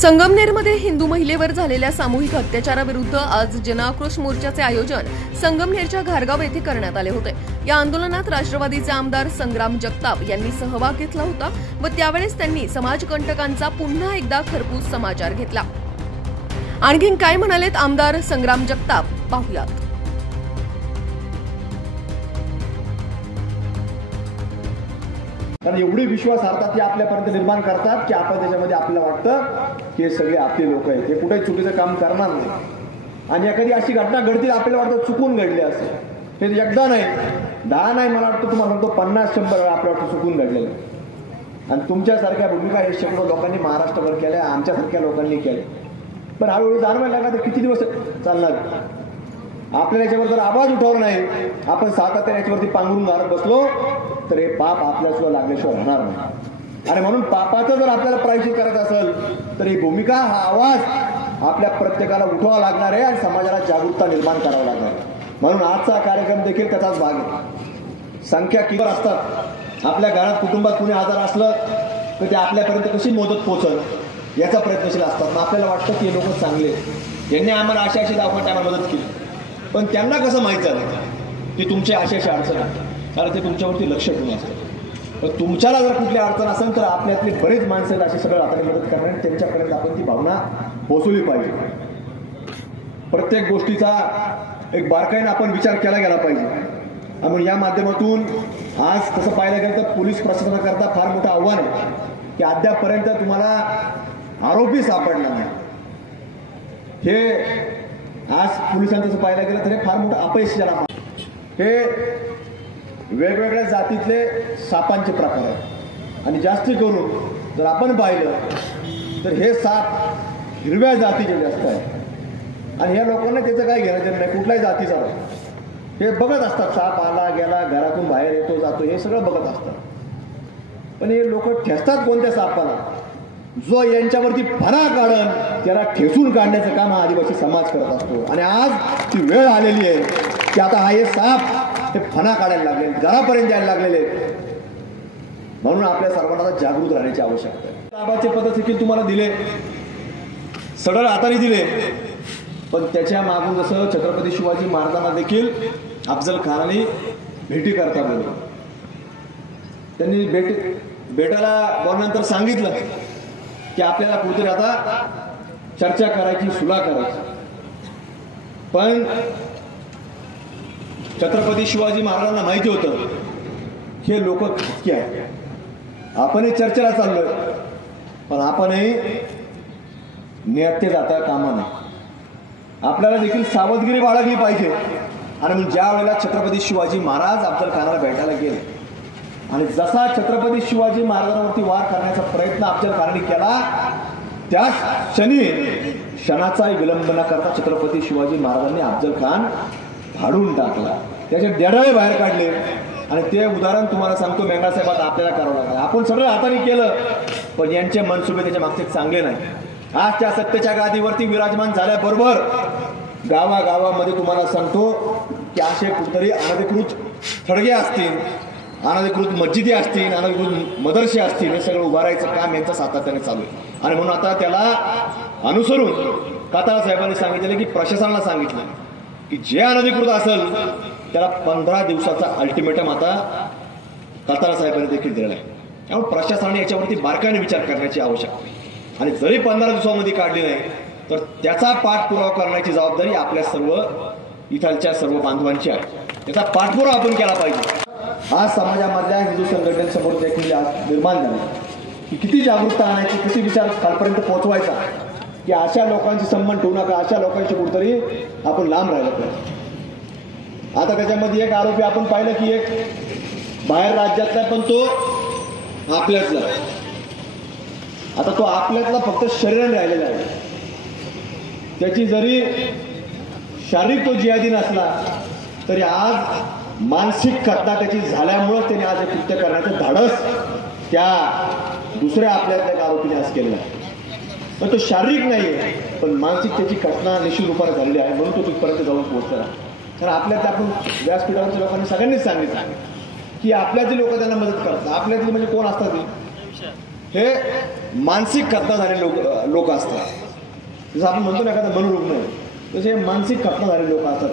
संगमनेरमध्ये हिंदू महिलेवर झालेल्या सामूहिक अत्याचाराविरुद्ध आज जनआक्रोश मोर्चाचे आयोजन संगमनेरच्या घारगाव येथे करण्यात आले होते। या आंदोलनात राष्ट्रवादीचे आमदार संग्राम जगताप यांनी सहभाग घेतला होता व त्यावेळेस त्यांनी समाजकंटकांचा पुन्हा एकदा खरपूस समाचार घेतला। आणखीन काय म्हणालेत आमदार संग्राम जगताप पाहूयात। कारण एवढी विश्वासार्हता ती आपल्यापर्यंत निर्माण करतात की आपण त्याच्यामध्ये आपल्याला वाटतं की हे सगळे आपले लोक आहेत, हे कुठेही चुकीचं काम करणार नाही। आणि एखादी अशी घटना घडतील आपल्याला वाटतं चुकून घडली असेल, हे एकदा नाही 10 नाही, मला वाटतं तुम्हाला म्हणतो 50-100 वेळा आपल्या वाटतं चुकून घडलेलं। आणि तुमच्यासारख्या भूमिका हे शेकडो लोकांनी महाराष्ट्रभर केल्या, आमच्यासारख्या लोकांनी केल्या। पण हळूहळू जाणवायला लागला तर किती दिवस चालणार? आपल्याला याच्यावर जर आवाज उठवला नाही, आपण सातत्याने याच्यावरती पांघरून मारत बसलो तर हे पाप आपल्याला सुद्धा लागल्याशिवाय राहणार नाही। आणि म्हणून पापाचं जर आपल्याला प्रायश्चित करायचं असेल तर ही भूमिका, हा आवाज आपल्या प्रत्येकाला उठवावा लागणार आहे आणि समाजाला जागरूकता निर्माण करावं लागणार आहे। म्हणून आजचा कार्यक्रम देखील त्याचाच भाग आहे। संख्या किती असतात, आपल्या घरात कुटुंबात कुणी आजार असलं तर ते आपल्यापर्यंत कशी मदत पोहोचल याचा प्रयत्नशील असतात। मग आपल्याला वाटतं की हे लोक चांगले, यांनी आम्हाला अशी दाखवण्यात आम्हाला मदत केली, पण त्यांना कसं माहीत झालं की तुमच्या अशी अडचण आहे? कारण ते तुमच्यावरती लक्ष ठेवून असतात। पण तुमच्याला जर कुठली अडचण असेल तर आपल्यातले बरेच माणसं अशी सगळं हाताने मदत करणार, त्यांच्यापर्यंत आपण ती भावना पोहोचवली पाहिजे। प्रत्येक गोष्टीचा एक बारकाईने आपण विचार केला गेला पाहिजे। आणि या माध्यमातून आज तसं पाहायला गेलं तर पोलीस प्रशासनाकरता फार मोठं आव्हान आहे की अद्यापपर्यंत तुम्हाला आरोपी सापडला नाही। हे आज पोलिसांचं तसं पाहायला गेलं तर हे फार मोठं अपयश झाला। हे वेगवेगळ्या जातीतले सापांचे प्रकार आहेत आणि जास्त करून जर आपण पाहिलं तर हे साप हिरव्या जातीचे जास्त आहेत आणि ह्या लोकांना त्याचं काय घेणं नाही, कुठल्याही जातीचा हे बघत असतात। साप आला गेला, घरातून बाहेर येतो जातो, हे सगळं बघत असतात। पण हे लोक ठेचतात कोणत्या सापाला? जो यांच्यावरती फणा काढन त्याला ठेचून काढण्याचं काम हा आदिवासी समाज करत असतो। आणि आज ती वेळ आलेली आहे की आता हे साप हे फणा काढायला लागले, घरापर्यंत यायला लागलेले। म्हणून आपल्या सर्वांना जागृत राहण्याची आवश्यकता आहे। लाभाचे पद देखील तुम्हाला दिले, सडळ हाताने दिले, पण त्याच्या मागून जसं छत्रपती शिवाजी महाराजांना देखील अफजल खानाने भेटी करता बोलवलं। त्यांनी भेटायला बोलल्यानंतर सांगितलं की आपल्याला कुठेतरी आता चर्चा करायची, सुलह करायची। पण छत्रपती शिवाजी महाराजांना माहिती होतं हे लोक खचके आहेत, आपणही चर्चेला चाललोय पण आपणही नेते जाता कामा नाही। आपल्याला देखील सावधगिरी बाळगली पाहिजे। आणि मग ज्या वेळेला छत्रपती शिवाजी महाराज अफजल खानाला भेटायला गेले आणि जसा छत्रपती शिवाजी महाराजांवरती वार करण्याचा प्रयत्न अफजल खानाने केला, त्या क्षणाचाही विलंब न करता छत्रपती शिवाजी महाराजांनी अफजल खान फाडून टाकला, त्याचे देडाळे बाहेर काढले। आणि ते उदाहरण तुम्हाला सांगतो, मेंढा साहेबात आपल्याला करावं लागलं। आपण सगळं हाताने केलं पण यांचे मनसुबे त्याच्या मागचे चांगले नाही। आज त्या सत्तेच्या गादीवरती विराजमान झाल्याबरोबर गावागावामध्ये तुम्हाला सांगतो की असे कुठेतरी अनधिकृत थडगे असतील, अनधिकृत मस्जिदी असतील, अनधिकृत मदरसे असतील, हे सगळं उभारायचं काम यांचं सातत्याने चालू आहे। आणि म्हणून आता त्याला अनुसरून खताळ साहेबांनी सांगितलं की प्रशासनाला सांगितलं की जे अनधिकृत असेल त्याला 15 दिवसाचा अल्टिमेटम आता खताळ साहेबांनी देखील दिलेला आहे। त्यामुळे प्रशासनाने याच्यावरती बारकाईने विचार करण्याची आवश्यकता आहे। आणि जरी 15 दिवसामध्ये काढली नाही तर त्याचा पाठपुरावा करण्याची जबाबदारी आपल्या सर्व इथलच्या सर्व बांधवांची आहे। त्याचा पाठपुरावा आपण केला पाहिजे। आज समाजामधल्या हिंदू संघटनेसमोर देखील निर्माण झाली की किती जागरूकता आणायची, किती विचार कालपर्यंत पोहोचवायचा की अशा लोकांशी संबंध ठेवू नका, अशा लोकांशी कुठेतरी आपण लांब राहिलं पाहिजे। आता त्याच्यामध्ये एक आरोपी आपण पाहिलं की एक बाहेर राज्यातला, पण तो आपल्यातला। आता तो आपल्यातला फक्त शरीराने राहिलेला आहे, त्याची जरी शारीरिक तो जिहादी नसला तरी आज मानसिक घटना त्याची झाल्यामुळे त्याने आज कृत्य करण्याचं धाडस त्या दुसऱ्या आपल्यातल्या आरोपीने आज केलेलं आहे। पण तो शारीरिक नाही आहे पण मानसिक त्याची घटना निश्चित रूपाने झालेली आहे, म्हणून तो तिथपर्यंत जाऊन पोहोचला। कारण आपल्यातल्या आपण व्यासपीठावरच्या लोकांनी सगळ्यांनीच सांगितलं की आपल्यातली लोक त्यांना मदत करतात। आपल्यातली म्हणजे कोण असतात? हे मानसिक खतना लोक असतात. जसं आपण म्हणतो ना एखादा मनोरुग्ण आहे, तसे मानसिक खतना लोक असतात.